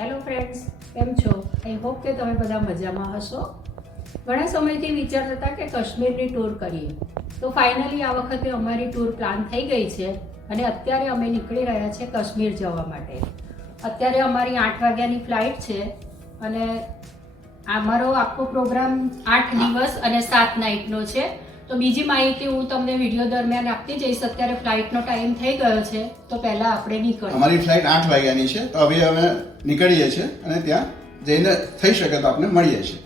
Hello friends, કેમ છો? I hope કે તમે બધા મજામાં હશો. ઘણા સમયથી વિચારતા હતા કે કાશ્મીરની ટૂર કરીએ, તો ફાઇનલી આ વખતે અમારી ટૂર પ્લાન થઈ ગઈ છે અને અત્યારે અમે નીકળી રહ્યા છે કાશ્મીર જવા માટે. અત્યારે અમારી 8 વાગ્યાની ફ્લાઇટ છે અને અમારો આખો પ્રોગ્રામ 8 દિવસ અને 7 નાઇટનો છે. તો બીજી માહિતી હું તમને વિડીયો દરમિયાન આપતી જઈશ. અત્યારે ફ્લાઇટનો ટાઈમ થઈ ગયો છે, તો પહેલા આપણે નીકળીએ. અમારી ફ્લાઇટ 8 વાગ્યાની છે, તો હવે અમે નીકળીએ છીએ અને ત્યાં જઈને થઈ શકે તો આપણે મળીએ છીએ.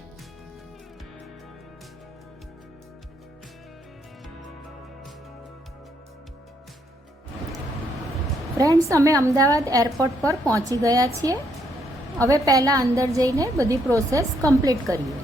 ફ્રેન્ડ્સ, અમે અમદાવાદ એરપોર્ટ પર પહોંચી ગયા છીએ. હવે પહેલાં અંદર જઈને બધી પ્રોસેસ કમ્પ્લીટ કરીએ.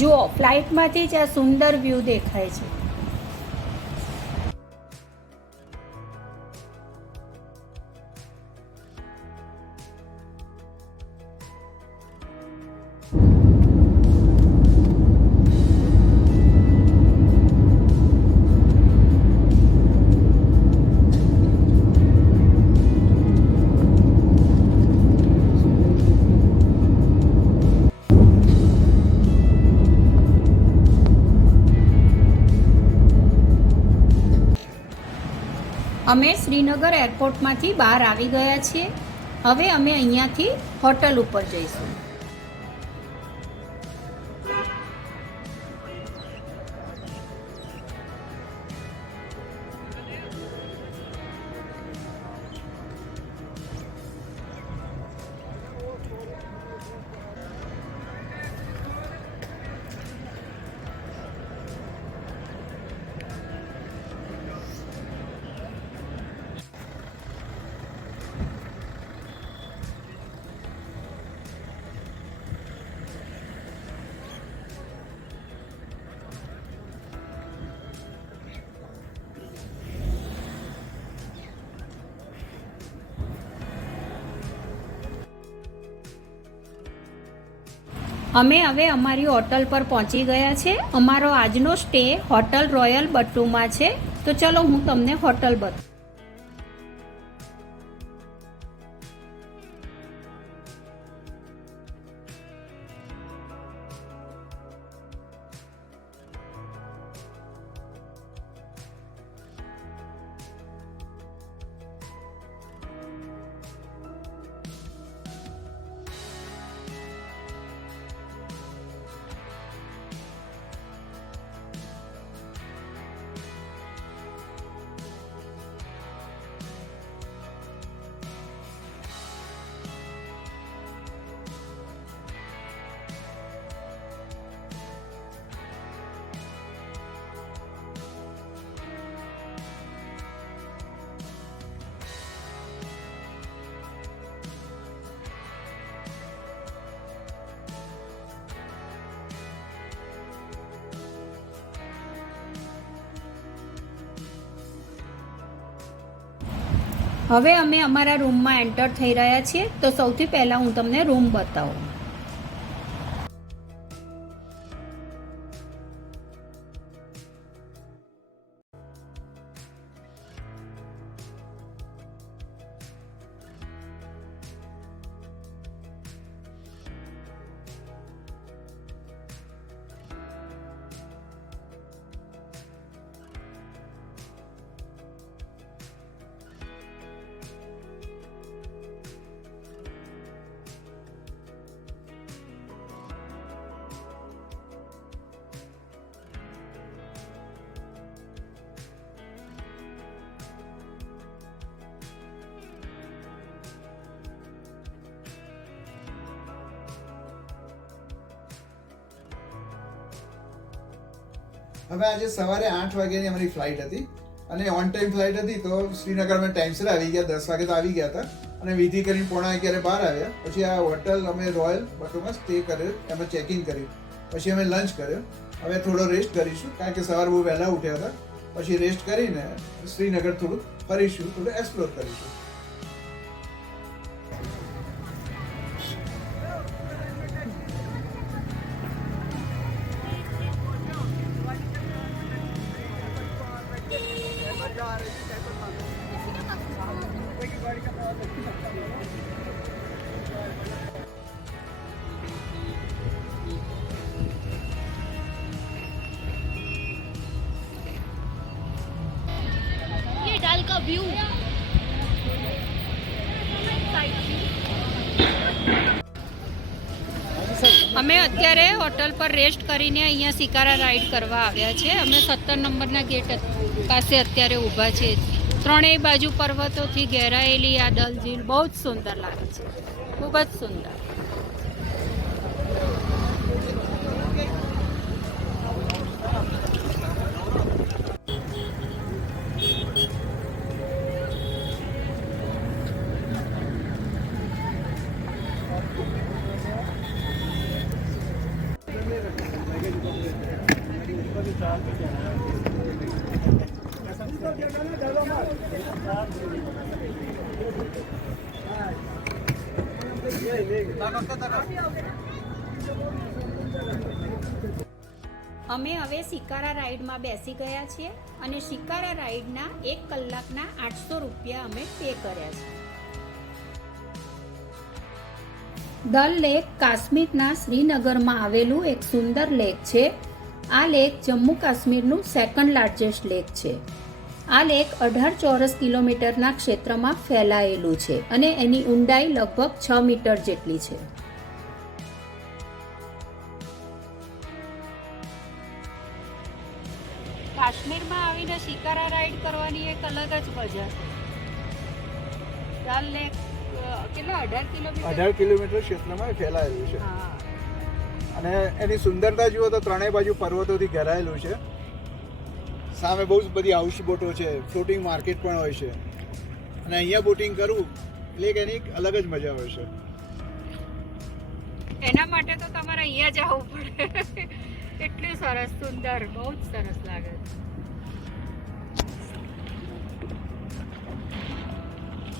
જુઓ, ફ્લાઇટમાંથી જ આ સુંદર વ્યૂ દેખાય છે. અમે શ્રીનગર એરપોર્ટમાંથી બહાર આવી ગયા છીએ. હવે અમે અહીંયાથી હોટલ ઉપર જઈશું. અમે હવે અમારી હોટલ પર પહોંચી ગયા છે. અમારો આજનો સ્ટે હોટલ રોયલ બટ્ટુમાં છે. તો ચલો હું તમને હોટલ બતાવું. હવે અમે અમારા રૂમમાં એન્ટર થઈ રહ્યા છીએ. તો સૌથી પહેલાં હું તમને રૂમ બતાવું. હવે આજે સવારે 8 વાગ્યાની અમારી ફ્લાઇટ હતી અને ઓન ટાઈમ ફ્લાઇટ હતી તો શ્રીનગર અમે ટાઈમસર આવી ગયા, 10 વાગે તો આવી ગયા હતા અને વિધિ કરીને પોણા 11 બહાર આવ્યા. પછી આ હોટલ અમે રોયલ બટોમાં સ્ટે કર્યો, એમાં ચેકિંગ કર્યું, પછી અમે લંચ કર્યો. હવે થોડો રેસ્ટ કરીશું કારણ કે સવારે બહુ વહેલા ઉઠ્યા હતા. પછી રેસ્ટ કરીને શ્રીનગર થોડું ફરીશું, થોડું એક્સપ્લોર કરીશું. ये डाल का व्यू અમે અત્યારે હોટલ પર રેસ્ટ કરીને અહીંયા શિકારા રાઈડ કરવા આવ્યા છે. અમે 17 નંબરના ગેટ પાસે અત્યારે ઊભા છે. ત્રણેય બાજુ પર્વતોથી ઘેરાયેલી આ દલ ઝીલ બહુ જ સુંદર લાગે છે, ખૂબ જ સુંદર. અમે હવે શિકારા રાઈડમાં બેસી ગયા છીએ અને શિકારા રાઈડના 1 કલાકના 800 રૂપિયા અમે પે કર્યા છે. દલ લેક કાશ્મીરના શ્રીનગરમાં આવેલું એક સુંદર લેક છે. આ લેક જમ્મુ કાશ્મીરનું સેકન્ડ લાર્જેસ્ટ લેક છે. આ લેક 18 ચોરસ કિલોમીટરના ક્ષેત્રમાં ફેલાયેલું છે અને એની ઊંડાઈ લગભગ 6 મીટર જેટલી છે. કાશ્મીરમાં આવીને શિકારા રાઈડ કરવાની એક અલગ જ મજા છે. દલ લેક કેટલા 18 કિલોમીટર ક્ષેત્રમાં ફેલાયેલું છે હા. અને એની સુંદરતા જુઓ તો ત્રણેય બાજુ પર્વતોથી ઘેરાયેલું છે. સામે બહુ જ બધી હાઉસ બોટો છે, ફ્લોટિંગ માર્કેટ પણ હોય છે અને અહીંયા બોટિંગ કરવું એટલે એની એક અલગ જ મજા હોય છે. એના માટે તો તમારે અહીંયા જવું પડે. એટલું સરસ, સુંદર, બહુ જ સરસ લાગે છે.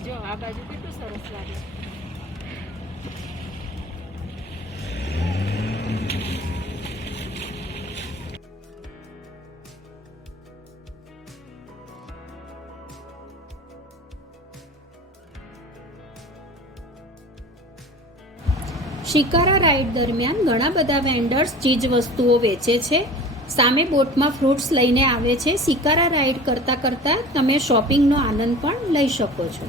જો આ બાજુ કેટલું સરસ લાગે. શિકારા રાઈડ દરમિયાન ઘણા બધા વેન્ડર્સ ચીજ વસ્તુઓ વેચે છે. સામે બોટમાં ફ્રૂટ્સ લઈને આવે છે. શિકારા રાઈડ કરતાં કરતાં તમે શોપિંગનો આનંદ પણ લઈ શકો છો.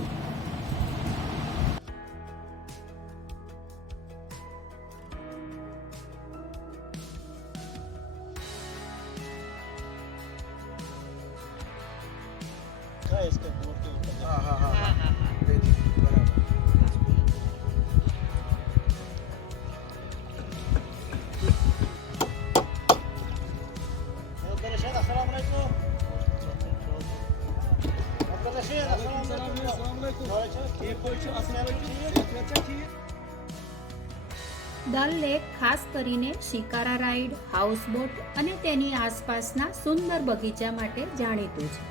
દલ લેક ખાસ કરીને શિકારા રાઈડ, હાઉસબોટ અને તેની આસપાસના સુંદર બગીચા માટે જાણીતું છે.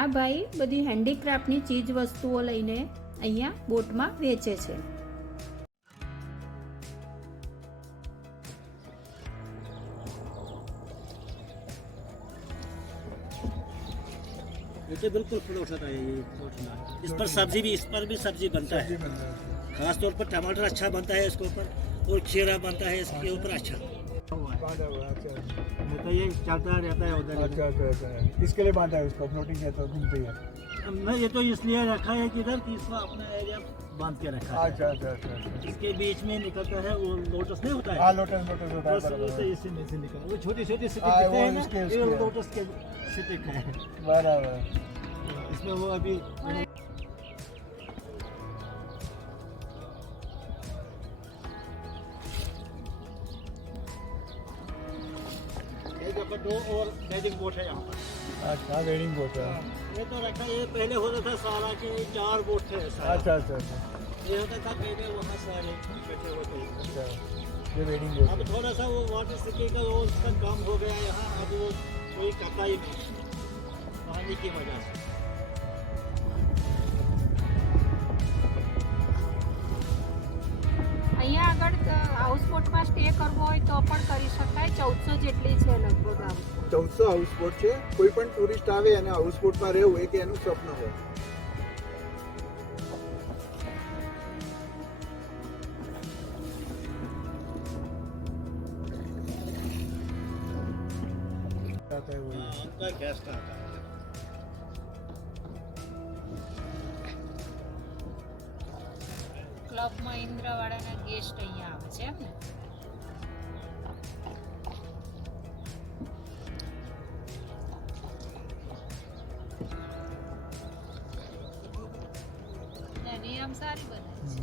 આ ભાઈ બધી હેન્ડીક્રાફ્ટની ચીજ વસ્તુઓ લઈને અહીંયા બોટમાં વેચે છે. ये बिल्कुल फुल उठाता है ये उठना। इस पर सब्जी भी, इस पर भी सब्जी बनता है। खास तौर पर टमाटर अच्छा बनता है इसके ऊपर, और खीरा बनता है इसके ऊपर अच्छा। नहीं तो ये चलता रहता है उधर। अच्छा किसके लिए बांधा है उसको? फ्लोटिंग है तो घूमते ही है। नहीं, ये तो इसलिए रखा है कि इधर कि इसको अपना एरिया बांध के रखा है। अच्छा। इसके बीच में निकलता है वो लोटस नहीं होता है। हाँ लोटस होता है बस बराबर। उसे इसी में से निकल, वो छोटी छोटी सिटिक हाँ, दिखते वो हैं ना, उसके- ये उसके। लोटस के सिटिक है। बराबर। इसमें वो अभी बोट है यहाँ पर। अच्छा वेडिंग बोट है। ये तो रखा, ये पहले होता था सारा के 4 बोट थे सारा। अच्छा अच्छा अच्छा ये होता था पहले वहाँ सारे बैठे होते हैं। अच्छा, ये वेडिंग बोट अब है। थोड़ा सा वो वाटर सिटी का वो उसका कम हो गया यहाँ, अब वो कोई करता ही नहीं पानी की वजह से। અહીંયા આગળ હાઉસબોટમાં સ્ટે કરવો હોય તો પણ કરી શકાય. 1400 જેટલી છે લગભગ હાઉસબોટ. 1400 હાઉસબોટ છે. કોઈ પણ ટુરિસ્ટ આવે અને હાઉસબોટમાં રહેવું એ કે એનું સ્વપ્ન હોય. आता है वही। उनका गेस्ट आता है। ક્લબ મહિન્દ્રાવાળાના ગેસ્ટ અહીંયા આવે છે એમ ને. એની આમ સારી બને છે.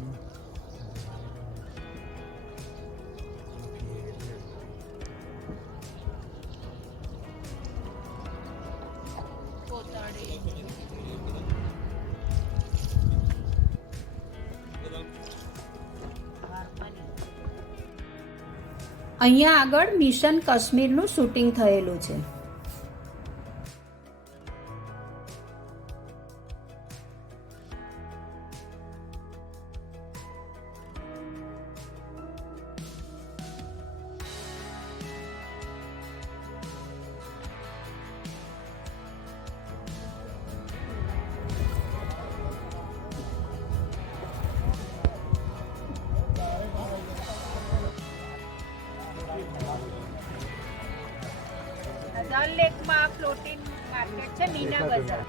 કોતરણી. અહીંયા આગળ મિશન કાશ્મીરનું શૂટિંગ થયેલું છે. દલ લેકમાં ફ્લોટિંગ માર્કેટ છે, મીના બજાર.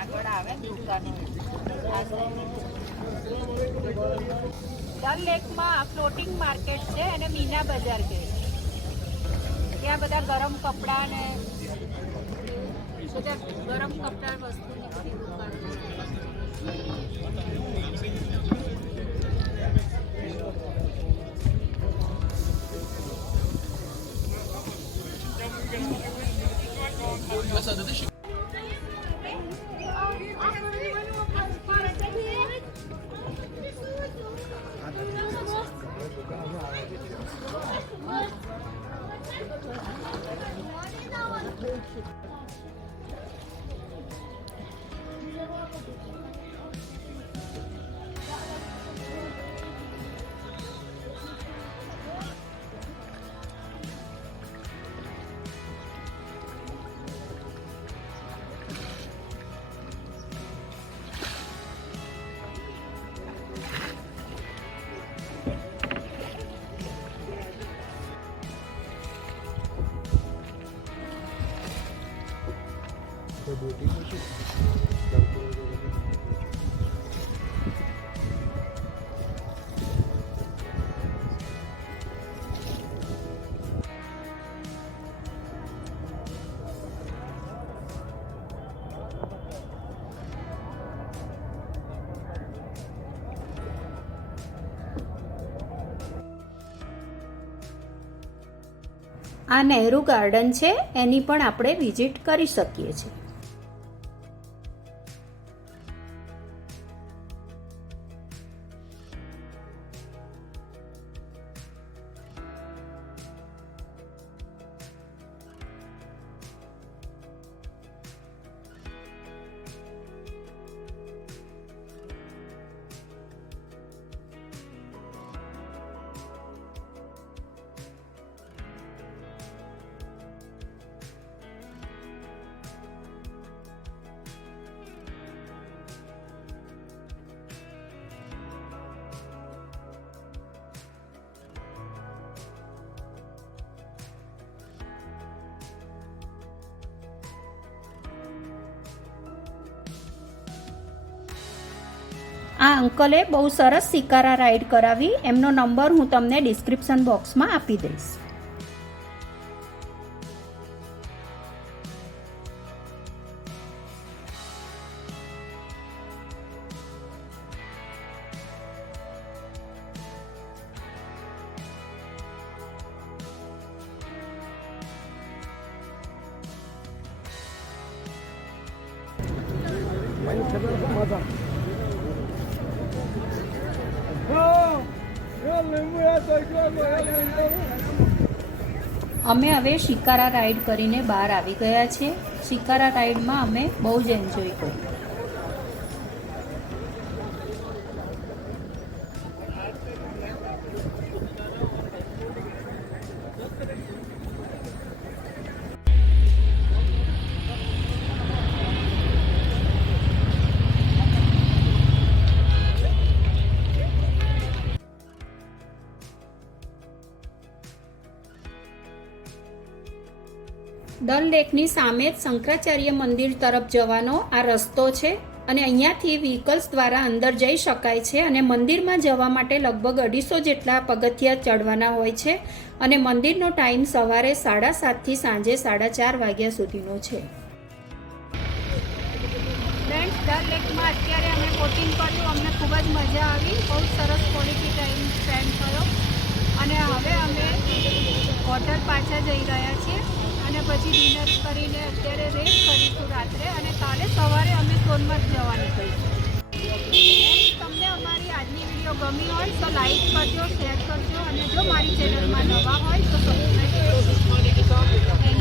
આગળ આવે દુકાનો. ડલ લેકમાં ફ્લોટિંગ માર્કેટ છે અને મીના બજાર કહે છે. ત્યાં બધા ગરમ કપડાં ને બધા ગરમ કપડાં વસ્તુની બધી દુકાન છે. तो बोटिंग में શું? આ નહેરુ ગાર્ડન છે, એની પણ આપણે વિઝિટ કરી શકીએ છીએ. આ અંકલે બહુ સરસ શિકારા રાઈડ કરાવી. એમનો નંબર હું તમને ડિસ્ક્રિપ્શન બોક્સમાં આપી દઈશ. અમે હવે શિકારા રાઈડ કરીને બહાર આવી ગયા છીએ. શિકારા રાઈડમાં અમે બહુ જ એન્જોય કર્યું. ડલ લેકની સામે જ શંકરાચાર્ય મંદિર તરફ જવાનો આ રસ્તો છે અને અહીંયાથી વ્હીકલ્સ દ્વારા અંદર જઈ શકાય છે અને મંદિરમાં જવા માટે લગભગ 250 જેટલા પગથિયા ચડવાના હોય છે અને મંદિરનો ટાઈમ સવારે 7:30 થી સાંજે 4:30 વાગ્યા સુધીનો છે. ફ્રેન્ડ્સ, ડલ લેકમાં અત્યારે અમે બોટિંગ કર્યું. અમને ખૂબ જ મજા આવી. બહુ સરસ ક્વોલિટી ટાઈમ સ્પેન્ડ થયો અને હવે અમે હોટલ પાછા જઈ રહ્યા છીએ અને પછી ડિનર કરીને અત્યારે રેસ્ટ કરીશું રાત્રે અને કાલે સવારે અમે સોનમર્ગ જવાની કહીશું. તમને અમારી આજની વિડીયો ગમી હોય તો લાઈક કરજો, શેર કરજો અને જો મારી ચેનલમાં નવા હોય તો સબસ્ક્રાઈબ કરજો.